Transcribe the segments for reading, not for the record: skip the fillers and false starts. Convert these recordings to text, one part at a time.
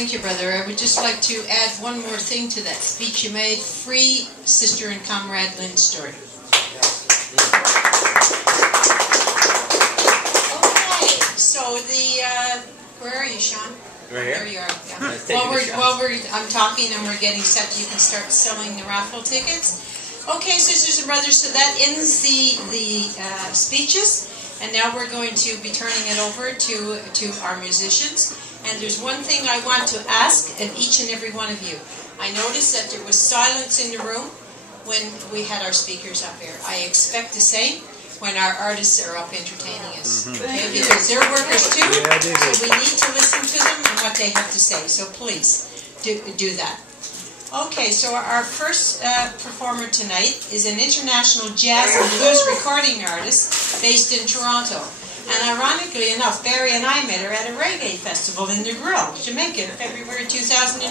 Thank you, brother. I would just like to add one more thing to that speech you made. Free Sister and Comrade Lynn Stewart. Okay, so where are you, Sean? Right here. There you are. Yeah. While I'm talking and we're getting set, you can start selling the raffle tickets. Okay, sisters and brothers, so that ends the speeches, and now we're going to be turning it over to our musicians. And there's one thing I want to ask of each and every one of you. I noticed that there was silence in the room when we had our speakers up here. I expect the same when our artists are up entertaining us. Okay? Because they're workers too, so we need to listen to them and what they have to say. So please, do that. Okay, so our first performer tonight is an international jazz and blues recording artist based in Toronto. And ironically enough, Barry and I met her at a reggae festival in the Grill, Jamaica, in February 2012.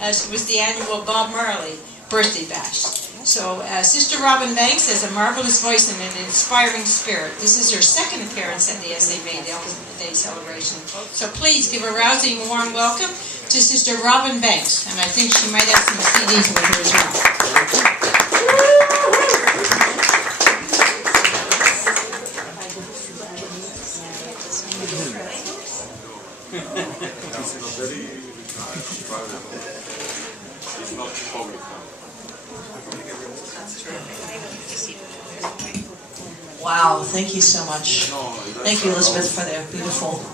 It was the annual Bob Marley birthday bash. So Sister Robin Banks has a marvelous voice and an inspiring spirit. This is her second appearance at the SA May Day celebration. So please give a rousing warm welcome to Sister Robin Banks. And I think she might have some CDs with her as well. Wow, thank you so much. Thank you, Elizabeth, for the beautiful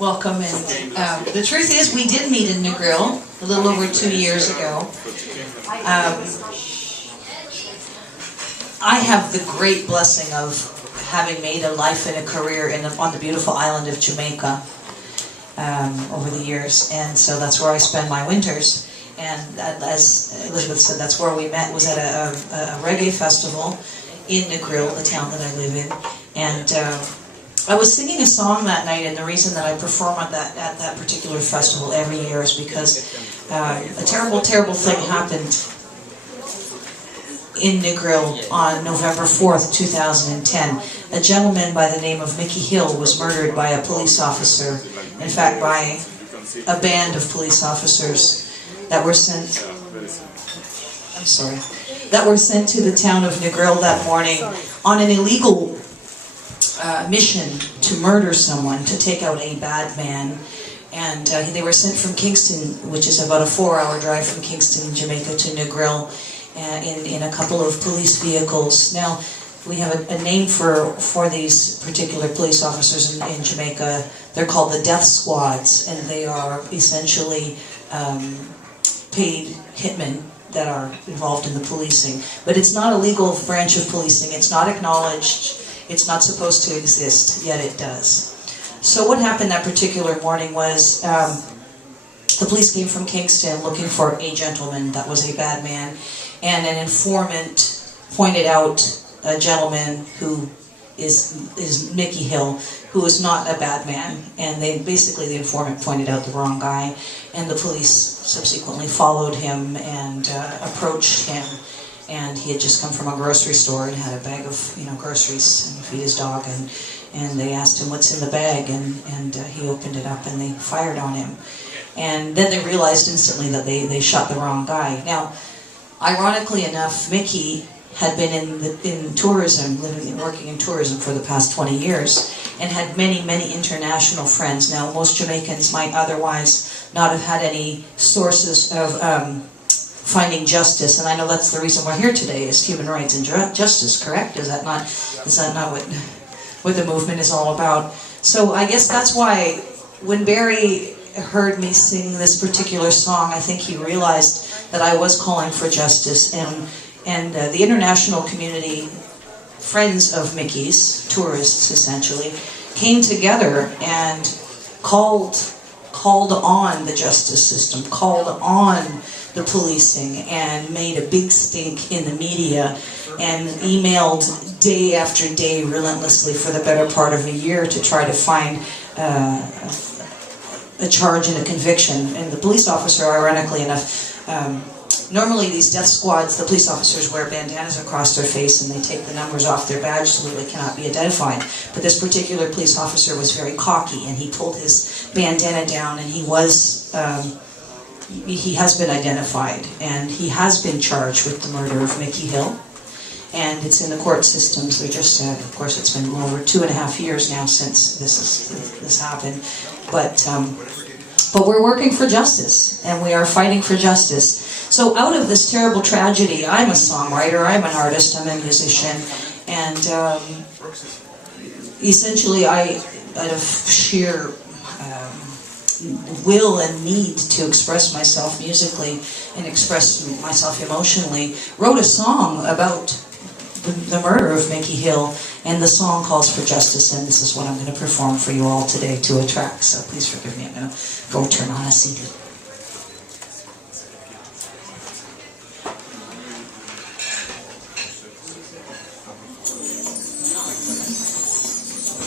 welcome. And the truth is, we did meet in Negril a little over 2 years ago. I have the great blessing of having made a life and a career on the beautiful island of Jamaica over the years, and so that's where I spend my winters. And as Elizabeth said, that's where we met, was at a reggae festival in Negril, the town that I live in. And I was singing a song that night, and the reason that I perform at that particular festival every year is because a terrible, terrible thing happened in Negril on November 4th, 2010. A gentleman by the name of Mickey Hill was murdered by a police officer, in fact by a band of police officers that were sent to the town of Negril that morning on an illegal mission to murder someone, to take out a bad man. And they were sent from Kingston, which is about a 4-hour drive from Kingston, Jamaica, to Negril, in a couple of police vehicles. Now, we have a name for these particular police officers in Jamaica. They're called the Death Squads, and they are essentially paid hitmen that are involved in the policing. But it's not a legal branch of policing. It's not acknowledged. It's not supposed to exist, yet it does. So what happened that particular morning was the police came from Kingston looking for a gentleman that was a bad man, and an informant pointed out a gentleman who is Mickey Hill, who is not a bad man, and the informant pointed out the wrong guy, and the police subsequently followed him and approached him, and he had just come from a grocery store and had a bag of groceries and feed his dog, and they asked him what's in the bag, and he opened it up and they fired on him, and then they realized instantly that they shot the wrong guy. Now, ironically enough, Mickey had been in tourism, living and working in tourism for the past 20 years, and had many, many international friends. Now, most Jamaicans might otherwise not have had any sources of finding justice, and I know that's the reason we're here today, is human rights and justice, correct? Is that not what the movement is all about? So I guess that's why when Barry heard me sing this particular song, I think he realized that I was calling for justice, and the international community, friends of Mickey's, tourists essentially, came together and called on the justice system, called on the policing, and made a big stink in the media, and emailed day after day relentlessly for the better part of a year to try to find a charge and a conviction. And the police officer, ironically enough, Normally these death squads, the police officers wear bandanas across their face and they take the numbers off their badge so that they cannot be identified. But this particular police officer was very cocky and he pulled his bandana down, and he has been identified and he has been charged with the murder of Mickey Hill. And it's in the court systems. They're just, of course, it's been over 2.5 years now since this happened. But we're working for justice, and we are fighting for justice. So out of this terrible tragedy, I'm a songwriter, I'm an artist, I'm a musician, and essentially out of sheer will and need to express myself musically and express myself emotionally, wrote a song about the murder of Mickey Hill, and the song calls for justice, and this is what I'm going to perform for you all today to a track, so please forgive me. I'm going to go turn on a CD.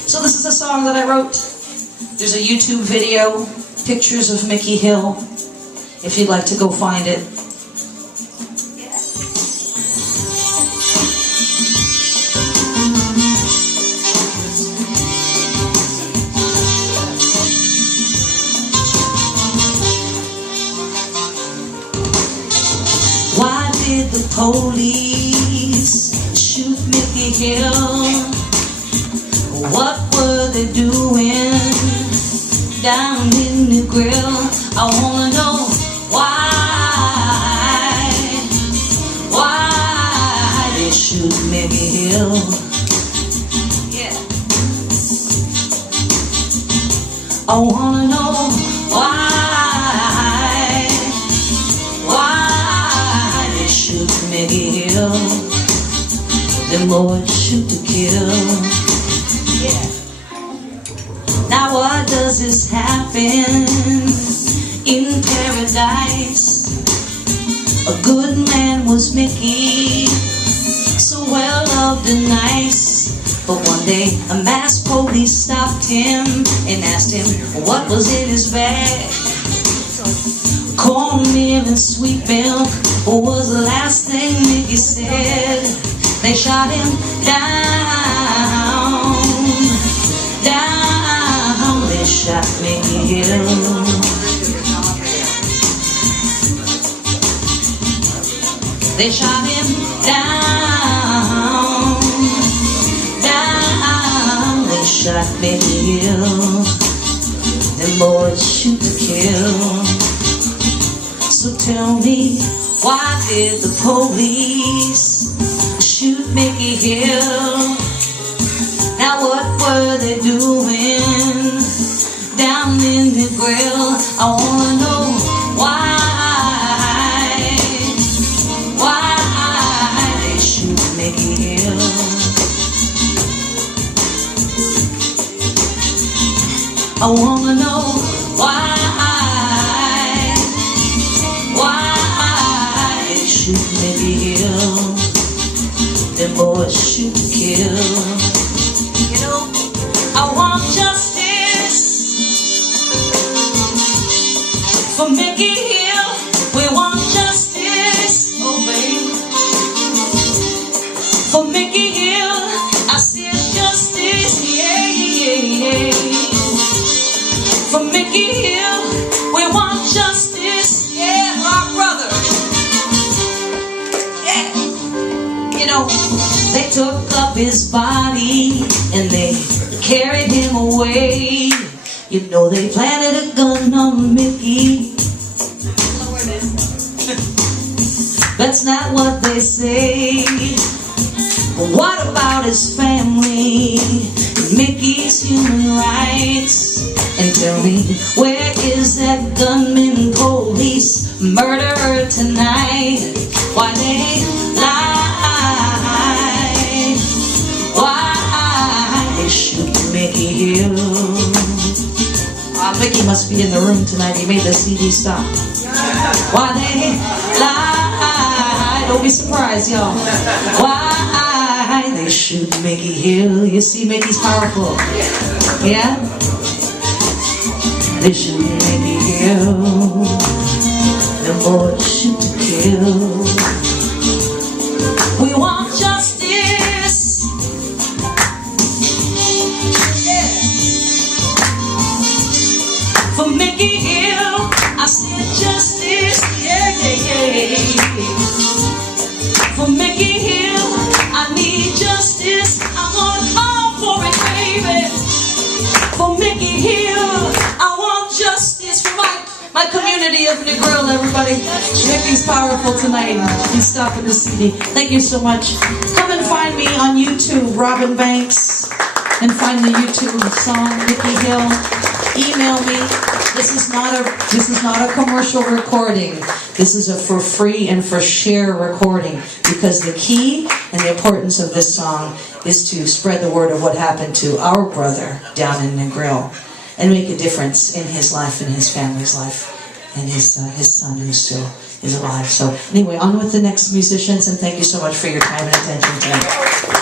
So this is a song that I wrote. There's a YouTube video, pictures of Mickey Hill, if you'd like to go find it. Why did the police shoot Mickey Hill? What were they doing down in the grill? I wanna know why they shoot Mickey Hill. Yeah. I wanna know why they shoot Mickey Hill. The Lord shoot to kill. Now what does this happen in paradise? A good man was Mickey, so well loved and nice. But one day a masked police stopped him and asked him what was in his bag. Cornmeal and sweet milk was the last thing Mickey said. They shot him down. They shot Mickey Hill. They shot him down. They shot Mickey Hill. Them boys shoot to kill. So tell me, why did the police shoot Mickey Hill? Now what were they doing down in the grill? I wanna know why they shoot Mickey Hill. I wanna know why they shoot Mickey Hill. Them boys shoot to kill. You know, I want justice for Mickey Hill. We want justice, oh baby. For Mickey Hill, I said justice, yeah, yeah, yeah. For Mickey Hill, we want justice, yeah, our brother. Yeah. You know, they took up his body and they carried him away. You know they planted a gun on Mickey. That's not what they say. But what about his family? Mickey's human rights? And tell me, where is that gunman, police, murderer tonight? Why they lie? Why they shoot Mickey Hill? Mickey must be in the room tonight. He made the CD stop. Why they lie? Don't be surprised, y'all. Why they shoot Mickey Hill? You see, Mickey's powerful. Yeah? They shoot Mickey Hill. The boys shoot to kill. Hill. We want justice, yeah, for Mickey Hill. I said justice, yeah, yeah, yeah. For Mickey Hill, I need justice. I'm gonna call for it, baby. For Mickey Hill, I want justice for my community of Negril, everybody. Mickey's powerful tonight. He's stopping the city. Thank you so much. Come and find me on YouTube, Robin Banks, and find the YouTube song Mickey Hill. Email me. This is not a commercial recording. This is a for free and for share recording, because the key and the importance of this song is to spread the word of what happened to our brother down in Negril and make a difference in his life and his family's life and his son who still is alive. So anyway, on with the next musicians, and thank you so much for your time and attention tonight.